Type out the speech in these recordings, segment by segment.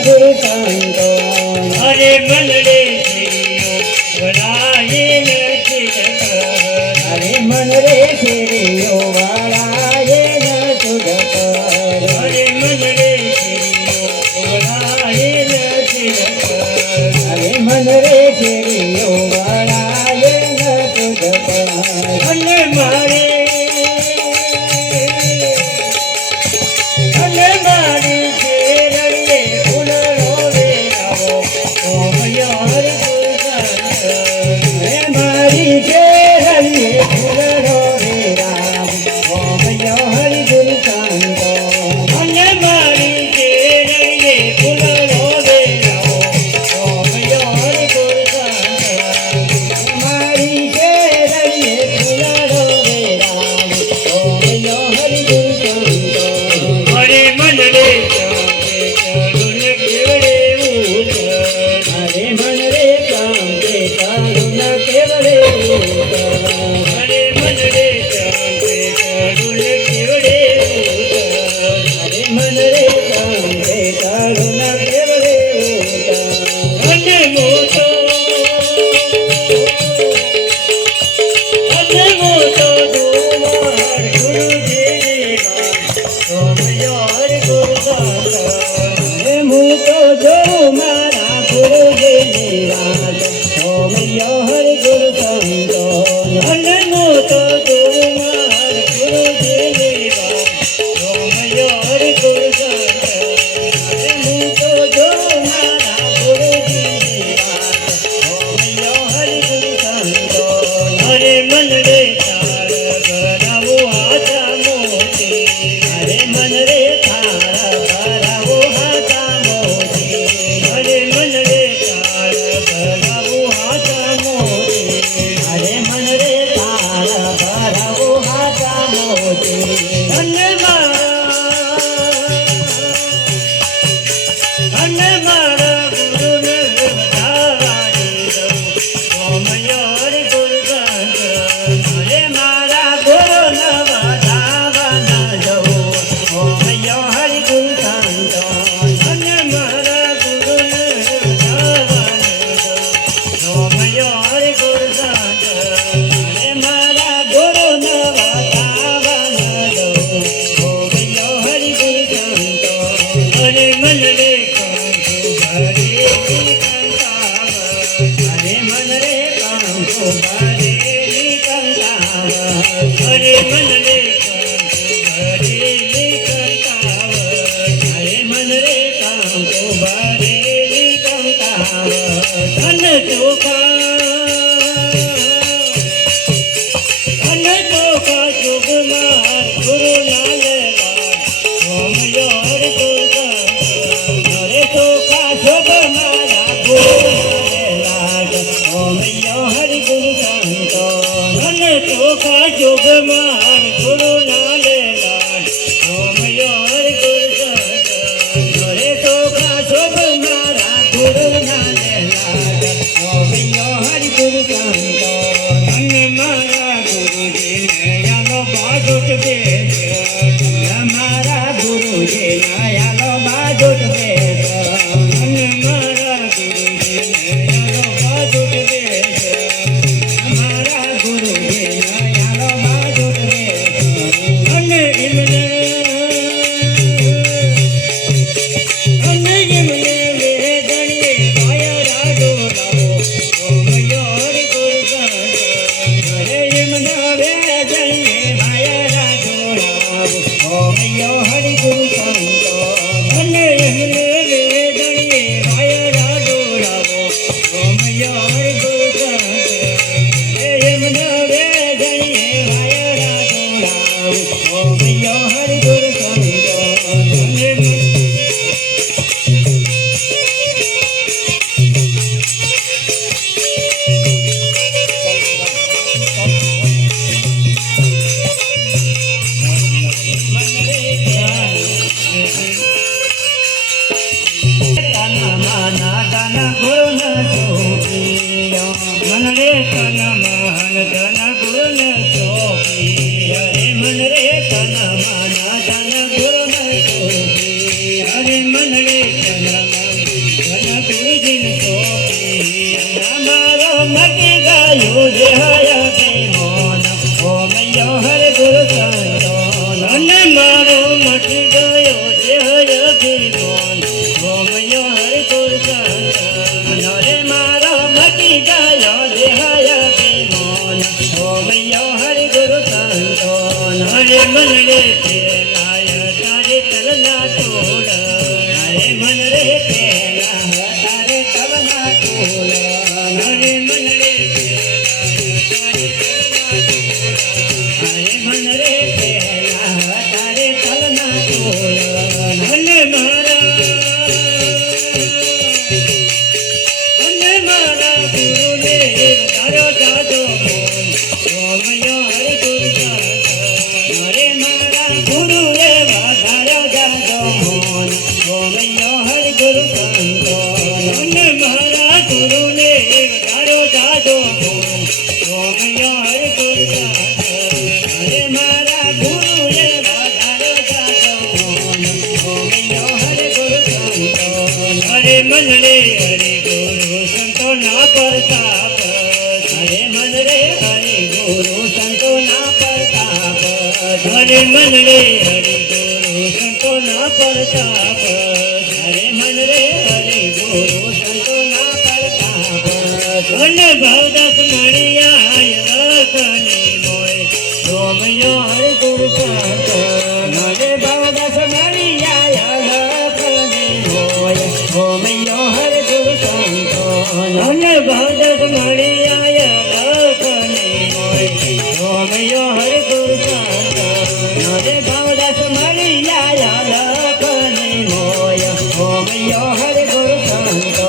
ગુરુ સંતો અરે મનડે વડાએ નથી અરે મન રે શેરીઓ વાળાએ ન તુજ અરે મનડે વડાએ નથી અરે મન રે શેરીઓ વાળાએ ન તુજ અને મારે શેરડીએ ફૂલનો વેરાવો ઓમયાર મારી શેરડીએ ફૂલનો વેરાવ ઓમયો હરિ ગુરુ સંતો અને મારી શેરડીએ ફૂલનો વેરાવો ઓમયાર મારી શેરડીએ ફૂલનો વેરાવ ઓમયો હરિ ગુરુ સંતો અરે મનડે કરુણ કેવડે અરે મન રે કામ કે કરુણ કેવડે અરે મનડે કરુણ કેવડે અરે મન રે કામ કે કરુણ કેવડે અને મોટો દુવાર ગુરુજી ઓમયાર હું તો જોઉં મારા ગુરુજીની વાત ઓમયો હરિ ગુરુ સંતો અને મોટો દુવાર ગુરુજી ઓમયાર હું તો જોઉં મારા ગુરુજીની વાત ઓમયો હરિ ગુરુ સંતો અરે મનડે તાર ભરાવો હાથા મોતી અરે મન રે તારા ભરાવો હાથા મોતી અરે મનડે તાર ભરાવો હાથા મોતી અરે મન રે તારા ભરાવો હાથા મોતી અને મારા ગુરુને વધારી દઉં ઓમયાર અરે મારા ગુરુ નવા જવું ઓમયો હરિ ગુરુ સંતો અને મારા ગુરુને ઓમયાર અરે મારા ગુરુ નવા જવું ઓમયો હરિ ગુરુ સંતો અરે મનડે કંકુ ભરેલી કંકાવ અરે મન રે કાંકો ભરેલી કંકાવ અરે મનડે કંકુ ભરેલી કંકાવ અરે મન રે કાંકો ભરેલી કંકાવ ધન ચોખા જોગમાર ગુરુ નાલલા ઓમયાર અરે ચોખા શોભ મારા ગુરુ લાગ ઓમયો હરિ ગુરુ સંતો ધન ચોખા જોગમાર ગુરુ નાલલા ઓમયાર અરે ચોખા શોભ મારા ગુરુ લાગ ઓમયો હરિ ગુરુ સંતો અને મારા ગુરુજી નયાનો બાજુટ બેસ મારા ગુરુજી નયાલો બાજુટ બેસ અને મારા ગુરુજી નયાનો બાજુટ બેસ મારા ગુરુજી નયાલો બાજુટ બેસ અને એમને વેદણીએ માયા ડોલાવો ઓમયાર અરે એમના વેદણીએ માયા જોડાવ ઓમયો હરિ ગુરુ સંતો અને એમને વેદણીએ માયા ડોલાવો ઓમયાર એમના વેદણીએ માયા જોડાવ ઓમયો હરિ ગુરુ સંતો મનરે તન મન ધન ગુણ ચોપી હરે મનરે તન મન ધન ગુણ ચોપી હરે મનરે તન મન ગુરુ સંતો અને મારા ગુરુને વધાર્યો જાજો ગુરુ સોમયો હર ગુરુ અરે મારા ગુરુએ વધાર્યો જાજો સોમયો હર ગુરુ સંતો અરે મનડે હરિ ગુરુ સંતો ના પ્રતાપ અરે મન રે હરે ગુરુ સંતો ના પ્રતાપ અરે મનડે હરિ ગુરુ સંતો ના પ્રતાપ અરે મન રે હરે ગુરુ સંતો ના પ્રતાપ અને ભાવદાસ મળ્યા રખની મોય સોમયો હર ગુરુ સંતો મને ભવદાસ મળી જાય લખને હોય સોમયો હર ગુરુ સંતો અને ભાવદાસ મળ્યા રખની મોય સોમયો હર ગુરુ સંતો મને ભવદાસ મળી જાય લખને હોય સોમયો હર ગુરુ સંતો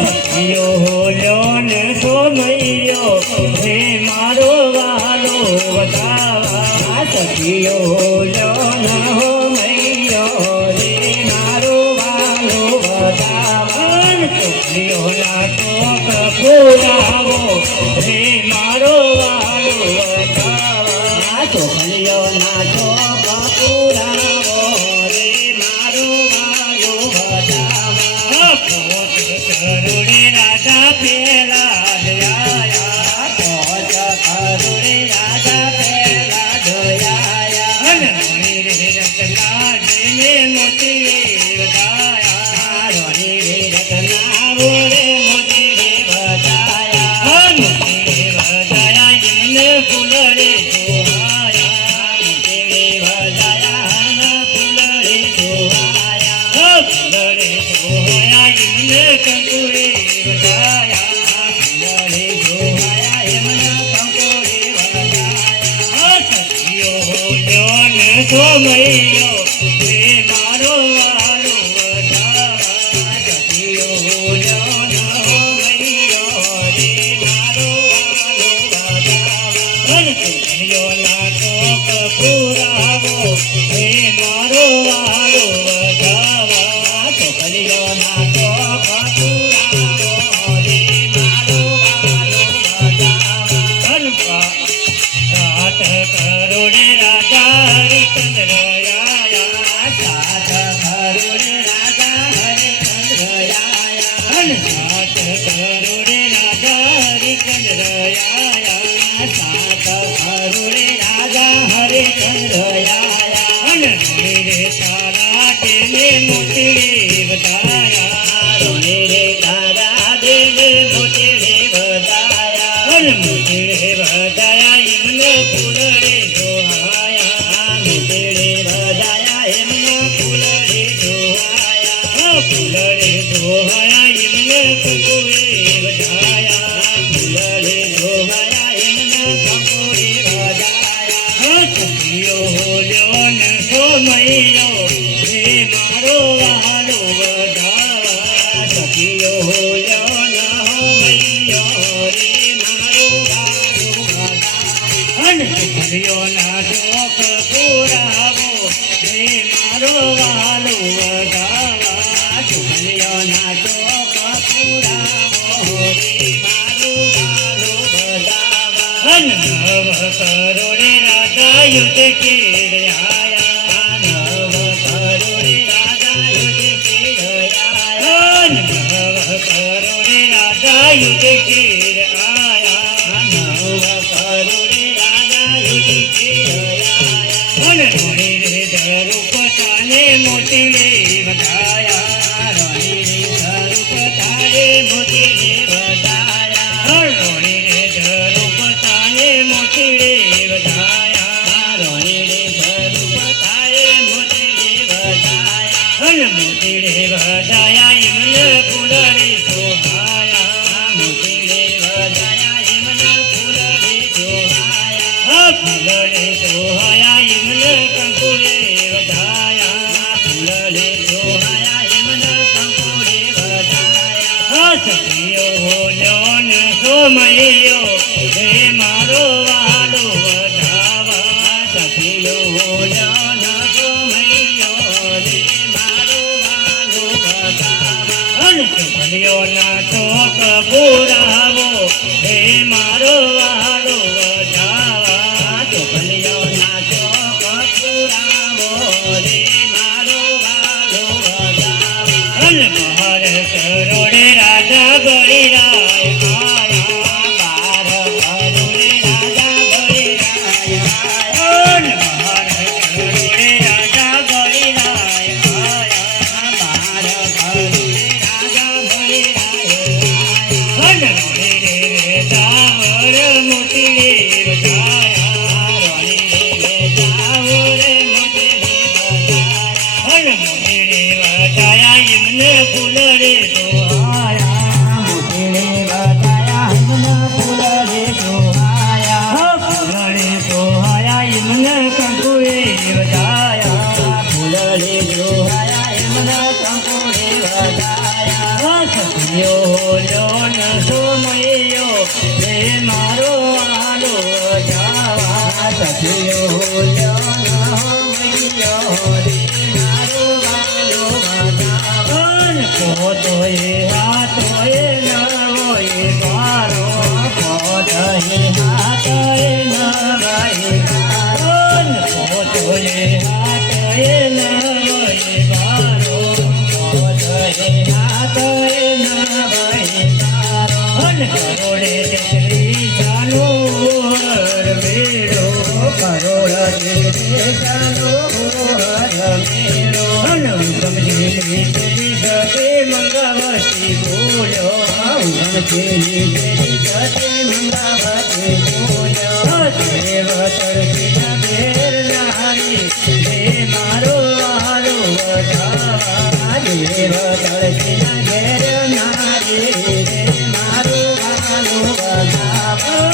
સખિયો હોલ્યો ને સોમૈયો હે મારો વાલો વધાવા સખીયો લોન હો મૈયો રે મારો વાલો બતાવન સખિયો ના ટોક પુરાવો હે મારો વાલો વધાવા છોકરીઓ ના ચોક પુરાવો રે મારો વાલો બતાવા કરુણે રાજા પેલા દયાયા પોચ કરુણે રાજા પેલા દયાયા અને મણી રે રચના જેને મોતી વધાયા રોણી રે રતના બોલે મોતી રે બતાયા મોતી રે વધાયા એમને ફૂલડે જોવાયા મોતી રે બતાયા હરના ફૂલડે જોવાયા ફૂલડે જોવાયા એમને કંકુડે વધાયા ફૂલડે જોવાયા એમના કંકોડે બતાયા સખિયો હોલ્યો ને સોમૈયો હે મારો વાલો વધાવા સખીઓ લોન હો મૈયો રે મારો વાલો બતાવા સખિયો ના ટોક પુરાવો હે મારો વાલો વધાવા છોકરીઓ ના ચોક પુરાવો રે મારો વાલો બતાવા સાત કરોડે રાજા હરિચંદ્ર આયા સાત કરોડે રાજા હરિચંદ્ર આયા સાત કરોડે રાજા હરિચંદ્ર આયા સાત કરોડે રાજા હરિચંદ્ર આયા રે તારા તેને મોતી વધાયા રોણી રે તારા દેવે મોતી રે બતાયા મોતી વધાયા એમને ફૂલડે જોવાયા મોતી રે બતાયા એમના ફૂલડે જોવાયા ફૂલડે જોવાયા એમને કંકુએ વધાયા ફૂલડે જોવાયા એમના કંકોડે બતાયા સખિયો હોલ્યો ને સોમૈયો હે મારો વાલો વધાવા સખીઓ લોન હો મૈયો રે મારો વાલો બતાવા અને સખિયો ના ટોક પુરાવો હે મારો વાલો વધાવા છોકરીઓ ના ચોક પુરાવો રે મારો વાલો બતાવા નવ કરોડે રાજા યુદ્ધ કેળ્યા નવ કરોડે રાજા યુધિષ્ઠિર આયા નવ કરોડે રાજા યુદ્ધ કેળ્યા નવ કરોડે રાજા યુધિષ્ઠિર આયા અને રોણી રે ધરુપતાને મોતી રે વધાયા રોણી રે ધરુપતાએ મોતી રે બતાયા રોણી રે ધરુપતાને મોતી રે વધાયા રોણી રે ધરુપતાએ મોતી રે બતાયા અને મોતી રે વધાયા એમને ફૂલડે જોહાયા મોતી રે બતાયા એમના ફૂલડે જોવાયા ફૂલડે જોહાયા એમને કંકુએ વધાયા ફૂલડે જોવાયા એમના કંકોડે બતાયા સખિયો હોલ્યો ને સોમૈયો હે મારો વાલો વધાવા સખીઓ લોન હો મૈયો રે મારો વાલો બતાવા ચોપલીઓના ચોક પુરાવો હે મારો વાલો વધાવા ચોપલીઓના ચોક પુરાવો રે મારો વાલો વધાવા અન બહાર કરોડે રાજા ગોરીરાય બાર કરોડે રાજા ગોરીરાય અન બહાર કરોડે રાજા ગોરીરાય બાર કરોડે રાજા ગોરીરાય અન રે સાવર મોટી રે વધાયા અન મોટી રે વધાયા એમને ફૂલ રે દોહાયા ફૂલ રે દોહાયા એમને કંકુ રે વધાયા સખીયો લ્યો ન સોમયો રે મારો આલો જાવા અન પોતોય હાથોય નવોય બારો અન પોતોય હાથોય નવોય બારો અન કરોડે તેત્રી જાનો હર મેળો અન ઉગમ જેવી તેરી ગતે મંગાવતી બોલ્યો મારો હારો વધાવા દેવ તળકી ઘેર નારી રે મારો હારો વધાવા